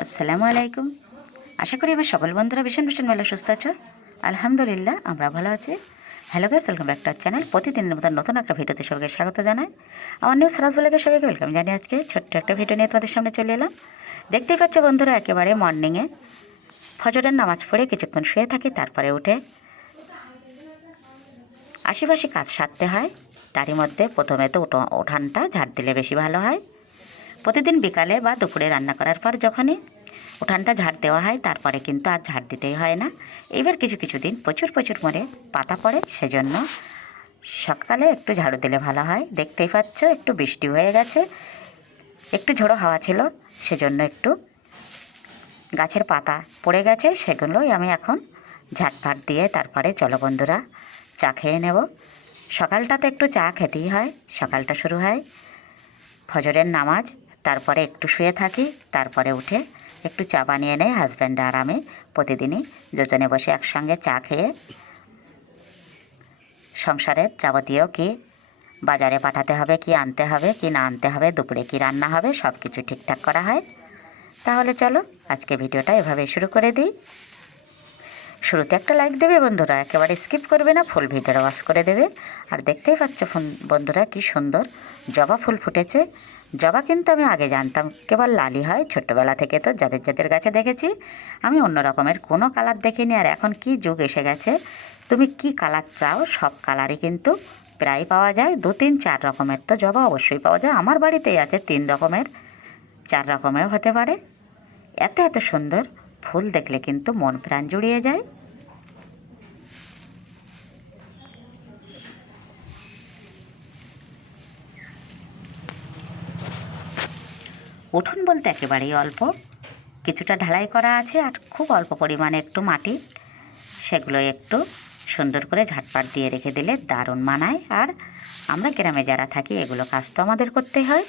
আসসালামু আলাইকুম। আশা করি আমার সকল বন্ধুরা ভীষণ ভীষণ ভালো সুস্থ আছো। আলহামদুলিল্লাহ আমরা ভালো আছি। Hello guys, welcome back to our channel. প্রতিদিনের মতো নতুন একটা ভিডিওতে সবাইকে স্বাগত জানাই। আমার নিউ সারাজ বলে সবাইকে ওয়েলকাম জানিয়ে আজকে ছোট্ট একটা ভিডিও নিয়ে তোমাদের সামনে চলে এলাম। দেখতেই পাচ্ছ বন্ধুরা, একেবারে মর্নিংয়ে ফজরের নামাজ পড়ে কিছুক্ষণ শুয়ে থাকি, তারপরে উঠে আশিপাশি কাজ সারতে হয়। তারই মধ্যে প্রথমে তো উঠানটা ঝাড় দিলে বেশি ভালো হয়। প্রতিদিন বিকালে বা দুপুরে রান্না করার পর যখনই উঠানটা ঝাড় দেওয়া হয়, তারপরে কিন্তু আর ঝাড় দিতেই হয় না। এবার কিছু কিছু দিন প্রচুর মরে পাতা পড়ে, সেজন্য সকালে একটু ঝাড়ু দিলে ভালো হয়। দেখতেই পাচ্ছ একটু বৃষ্টি হয়ে গেছে, একটু ঝোড়ো হাওয়া ছিল, সেজন্য একটু গাছের পাতা পড়ে গেছে, সেগুলোই আমি এখন ঝাড়ফাট দিয়ে তারপরে চলো বন্ধুরা চা খেয়ে নেব। সকালটাতে একটু চা খেতেই হয়। সকালটা শুরু হয় ফজরের নামাজ, তারপরে একটু শুয়ে থাকি, তারপরে উঠে একটু চা বানিয়ে নেয় হাজব্যান্ড আর আমি। প্রতিদিনই দুজনে বসে একসঙ্গে চা খেয়ে সংসারের যাবতীয় কি বাজারে পাঠাতে হবে, কি আনতে হবে, কি না আনতে হবে, দুপুরে কি রান্না হবে, সব কিছু ঠিকঠাক করা হয়। তাহলে চলো আজকে ভিডিওটা এভাবে শুরু করে দিই। শুরুতে একটা লাইক দেবে বন্ধুরা, একেবারে স্কিপ করবে না, ফুল ভিডিওটা ওয়াচ করে দেবে। আর দেখতেই পাচ্ছ বন্ধুরা কি সুন্দর জবা ফুল ফুটেছে। জবা কিন্তু আমি আগে জানতাম কেবল লালই হয়, ছোট্টবেলা থেকে তো যাদের যাদের গাছে দেখেছি। আমি অন্য রকমের কোনো কালার দেখিনি। আর এখন কি যুগ এসে গেছে, তুমি কি কালার চাও সব কালারই কিন্তু প্রায় পাওয়া যায়। 2-3-4 রকমের তো জবা অবশ্যই পাওয়া যায়। আমার বাড়িতেই আছে 3 রকমের, 4 রকমের হতে পারে। এত এত সুন্দর ফুল দেখলে কিন্তু মন প্রাণ জুড়িয়ে যায়। উঠোন বলতে একেবারেই অল্প, কিছুটা ঢালাই করা আছে আর খুব অল্প পরিমাণে একটু মাটি, সেগুলো একটু সুন্দর করে ঝাটপাট দিয়ে রেখে দিলে দারুণ মানায়। আর আমরা গ্রামে যারা থাকি এগুলো কাজ তো আমাদের করতেই হয়।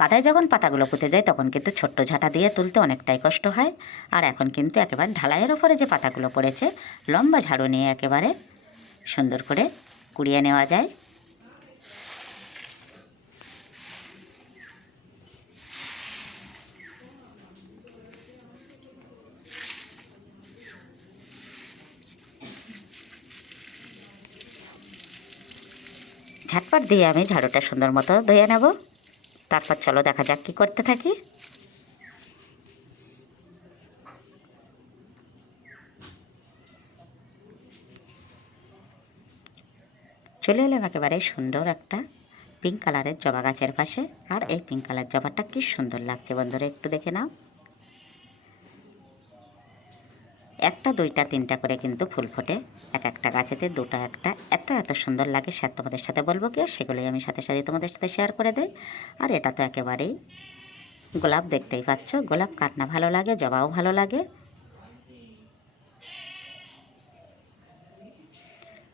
কাদায় যখন পাতাগুলো পুঁতে যায় তখন কিন্তু ছোট্ট ঝাঁটা দিয়ে তুলতে অনেকটাই কষ্ট হয়। আর এখন কিন্তু একেবারে ঢালাইয়ের ওপরে যে পাতাগুলো পড়েছে, লম্বা ঝাড়ু নিয়ে একেবারে সুন্দর করে কুড়িয়ে নেওয়া যায়। ঝাটপাট দিয়ে আমি ঝাড়ুটা সুন্দর মতো ধুয়ে নেব। তারপর চলো দেখা যাক কী করতে থাকি। চলে এলাম একেবারে সুন্দর একটা পিঙ্ক কালারের জবা গাছের পাশে। আর এই পিঙ্ক কালার জবাটা কি সুন্দর লাগছে বন্ধুরা, একটু দেখে নাও। একটা, দুইটা, তিনটা করে কিন্তু ফুল ফোটে এক একটা গাছেতে, দুটো একটা। এত এত সুন্দর লাগে, সে তোমাদের সাথে বলবো কি, আর সেগুলোই আমি সাথে সাথে তোমাদের সাথে শেয়ার করে দেই। আর এটা তো একেবারেই গোলাপ, দেখতেই পাচ্ছ। গোলাপ কার না ভালো লাগে, জবাও ভালো লাগে।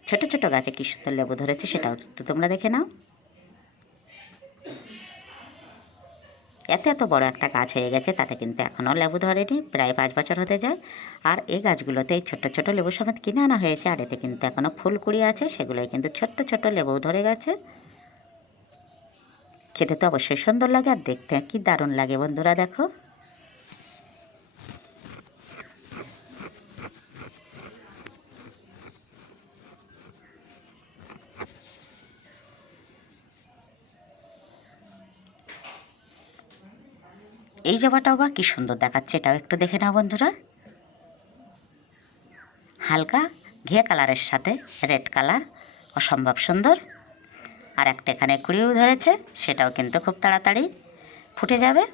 ছোট ছোট গাছে কি সুন্দর লেবু ধরেছে, সেটাও তো তোমরা দেখে নাও। এত এত বড় একটা গাছ হয়ে গেছে, তাতে কিন্তু এখনও লেবু ধরেনি, প্রায় 5 বছর হতে যায়। আর এই গাছগুলোতে এই ছোট্ট ছোট লেবু সমেত কিনে আনা হয়েছে, আর এতে কিন্তু এখনও ফুল কুড়ি আছে, সেগুলোই কিন্তু ছোট্ট ছোট্ট লেবু ধরে গেছে। খেতে তো অবশ্যই সুন্দর লাগে, আর দেখতে কি দারুণ লাগে বন্ধুরা, দেখো। এই জবাটাও বা কি সুন্দর দেখাচ্ছে, এটাও একটু দেখে নাও বন্ধুরা। হালকা ঘিয়ে কালারের সাথে রেড কালার, অসম্ভব সুন্দর। আর একটা এখানে কুড়িও ধরেছে, সেটাও কিন্তু খুব তাড়াতাড়ি ফুটে যাবে।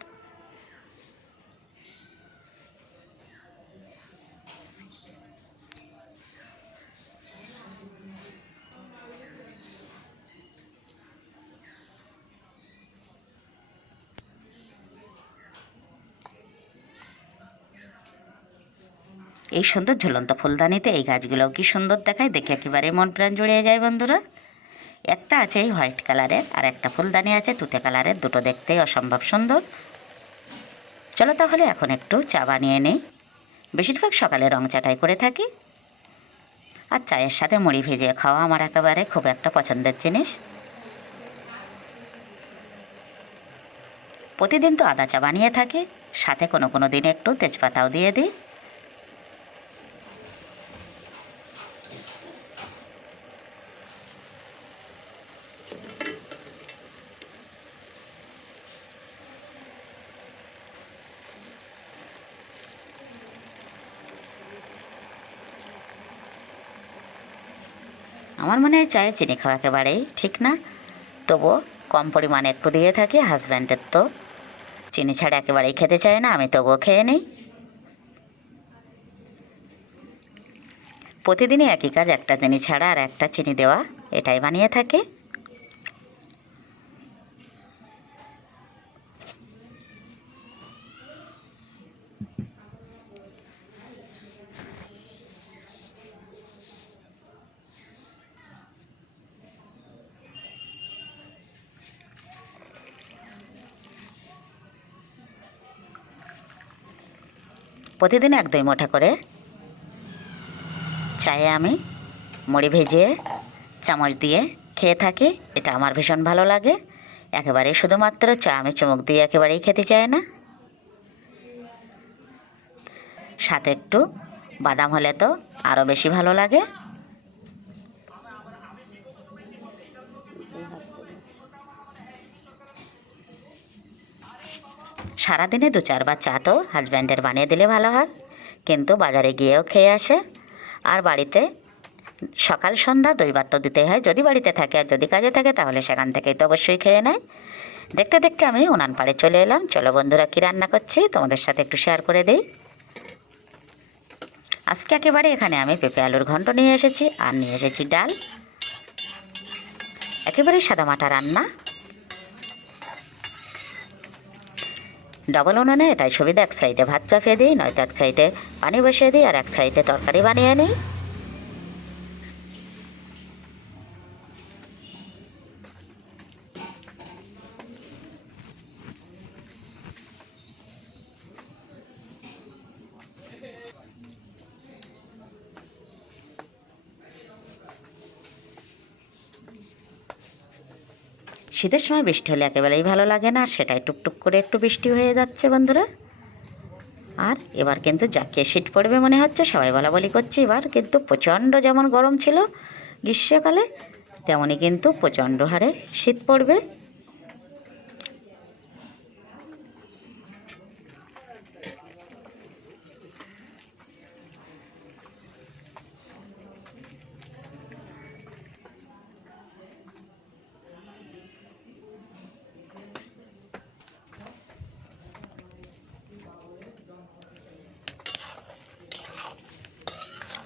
এই সুন্দর ঝুলন্ত ফুলদানিতে এই গাছগুলোও কি সুন্দর দেখায়, দেখে একেবারে মন প্রাণ জুড়িয়ে যায় বন্ধুরা। একটা আছে এই হোয়াইট কালারের, আর একটা ফুলদানি আছে তুতে কালারের, দুটো দেখতেই অসম্ভব সুন্দর। চলো তাহলে এখন একটু চা বানিয়ে নেই। বেশিরভাগ সকালে রং চাটাই করে থাকি। আর চায়ের সাথে মুড়ি ভিজিয়ে খাওয়া আমার একেবারে খুব একটা পছন্দের জিনিস। প্রতিদিন তো আদা চা বানিয়ে থাকি, সাথে কোনো কোনো দিন একটু তেজপাতাও দিয়ে দিই। আমার মনে হয় চায়ে চিনি খাওয়া একেবারেই ঠিক না, তবুও কম পরিমাণে একটু দিয়ে থাকি। হাজব্যান্ডের তো চিনি ছাড়া একেবারেই খেতে চায় না, আমি তবুও খেয়ে নিই। প্রতিদিনই একই কাজ, একটা চিনি ছাড়া আর একটা চিনি দেওয়া, এটাই বানিয়ে থাকে। প্রতিদিন 1-2 মুঠা করে চায়ে আমি মুড়ি ভেজিয়ে চামচ দিয়ে খেয়ে থাকি। এটা আমার ভীষণ ভালো লাগে। একেবারেই শুধুমাত্র চা আমি চুমুক দিয়ে একেবারেই খেতে চাই না, সাথে একটু বাদাম হলে তো আরও বেশি ভালো লাগে। সারাদিনে 2-4 বার চা তো হাজব্যান্ডের বানিয়ে দিলে ভালো হয়, কিন্তু বাজারে গিয়েও খেয়ে আসে। আর বাড়িতে সকাল সন্ধ্যা 2 বার তো দিতেই হয়, যদি বাড়িতে থাকে, আর যদি কাজে থাকে তাহলে সেখান থেকেই তো অবশ্যই খেয়ে নেয়। দেখতে দেখতে আমি উনান পাড়ে চলে এলাম। চলো বন্ধুরা, কী রান্না করছি তোমাদের সাথে একটু শেয়ার করে দিই। আজকে একেবারে এখানে আমি পেঁপে আলুর ঘন্ট নিয়ে এসেছি, আর নিয়ে এসেছি ডাল। একেবারে সাদামাটা রান্না, ডবল উনুনে এটাই সুবিধা। এক সাইডে ভাত চাপিয়ে দিই, নয়তো এক সাইডে পানি বসিয়ে দিই, আর এক সাইডে তরকারি বানিয়ে নিই। শীতের সময় বৃষ্টি হলে একেবারেই ভালো লাগে না, সেটাই টুকটুক করে একটু বৃষ্টি হয়ে যাচ্ছে বন্ধুরা। আর এবার কিন্তু জাঁকিয়ে শীত পড়বে মনে হচ্ছে, সবাই বলাবলি করছে। এবার কিন্তু প্রচণ্ড যেমন গরম ছিল গ্রীষ্মকালে, তেমনই কিন্তু প্রচণ্ড হারে শীত পড়বে।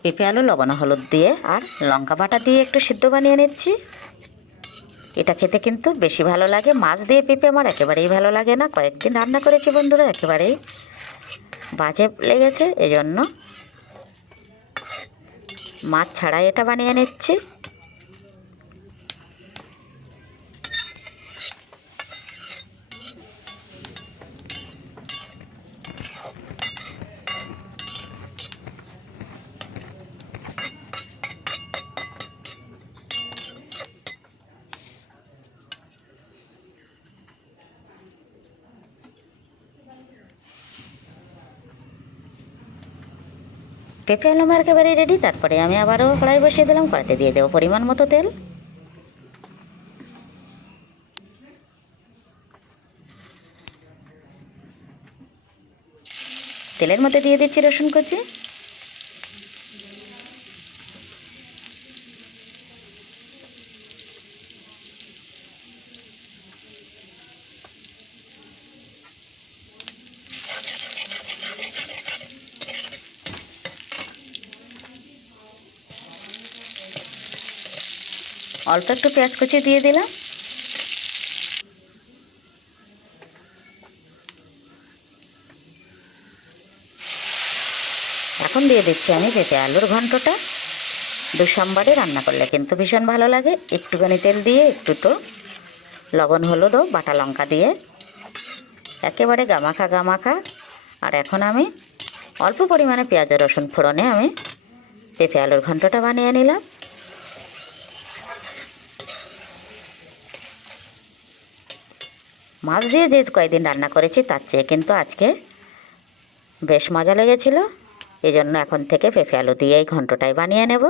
পেঁপে আলু লবণ হলুদ দিয়ে আর লঙ্কা বাটা দিয়ে একটু সিদ্ধ বানিয়ে নিচ্ছি। এটা খেতে কিন্তু বেশি ভালো লাগে। মাছ দিয়ে পেঁপে আমার একেবারেই ভালো লাগে না। কয়েকদিন রান্না করেছি বন্ধুরা, একেবারেই বাজে লেগেছে, এজন্য মাছ ছাড়াই এটা বানিয়ে নিচ্ছি। পেঁপে আলু আমার একেবারে রেডি। তারপরে আমি আবারও কড়াই বসিয়ে দিলাম, কড়াইতে দিয়ে দেবো পরিমাণ মতো তেল। তেলের মধ্যে দিয়ে দিচ্ছি রসুন কুচি, অল্প একটু পেঁয়াজ কুচি দিয়ে দিলাম। এখন দিয়ে দিচ্ছি আমি পেঁপে আলুর ঘন্টটা। 2 সোমবারে রান্না করলে কিন্তু ভীষণ ভালো লাগে। একটুখানি তেল দিয়ে, একটু তো লবণ হলুদও বাটা লঙ্কা দিয়ে একেবারে গামাখা গামাখা। আর এখন আমি অল্প পরিমাণে পেঁয়াজ রসুন ফোড়নে আমি পেঁপে আলুর ঘন্টটা বানিয়ে নিলাম। মাছ দিয়ে যে কয়েকদিন রান্না করেছি তার চেয়ে কিন্তু আজকে বেশ মজা লেগেছিল। এই জন্য এখন থেকে পেঁপে আলু দিয়েই ঘন্টটাই বানিয়ে নেব।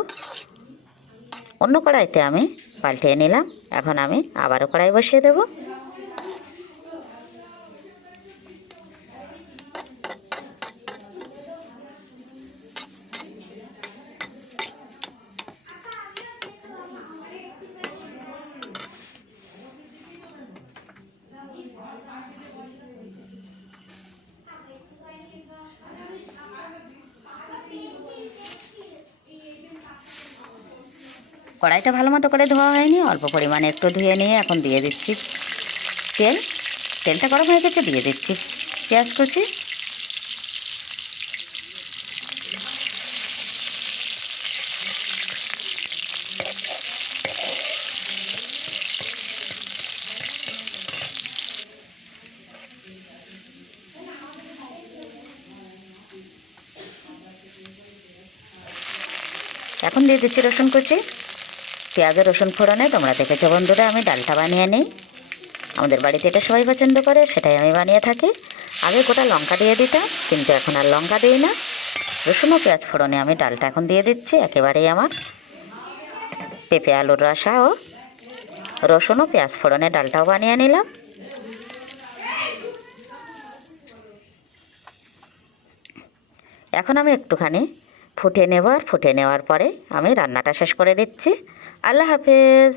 অন্য কড়াইতে আমি পাল্টিয়ে নিলাম। এখন আমি আবারও কড়াই বসিয়ে দেব। কড়াইটা ভালো মতো করে ধোয়া হয়নি, অল্প পরিমাণে একটু ধুয়ে নিয়ে এখন দিয়ে দিচ্ছি তেল। তেলটা গরম হয়ে গেছে, দিয়ে দিচ্ছি পেঁয়াজ কুচি। এখন দিয়ে দিচ্ছি রসুন কুচি। পেঁয়াজ রসুন ফোড়নে তোমরা দেখেছো বন্ধুরা আমি ডালটা বানিয়ে নিই। আমাদের বাড়িতে এটা সবাই পছন্দ করে, সেটাই আমি বানিয়ে থাকি। আগে গোটা লঙ্কা দিয়ে দিতাম, কিন্তু এখন আর লঙ্কা দিই না। রসুন ও পেঁয়াজ ফোড়নে আমি ডালটা এখন দিয়ে দিচ্ছি। একেবারেই আমার পেঁপে আলুর রসা ও রসুন ও পেঁয়াজ ফোড়নে ডালটাও বানিয়ে নিলাম। এখন আমি একটুখানি ফুটিয়ে নেব, আর ফুটিয়ে নেওয়ার পরে আমি রান্নাটা শেষ করে দিচ্ছি। আল্লাহ হাফেজ।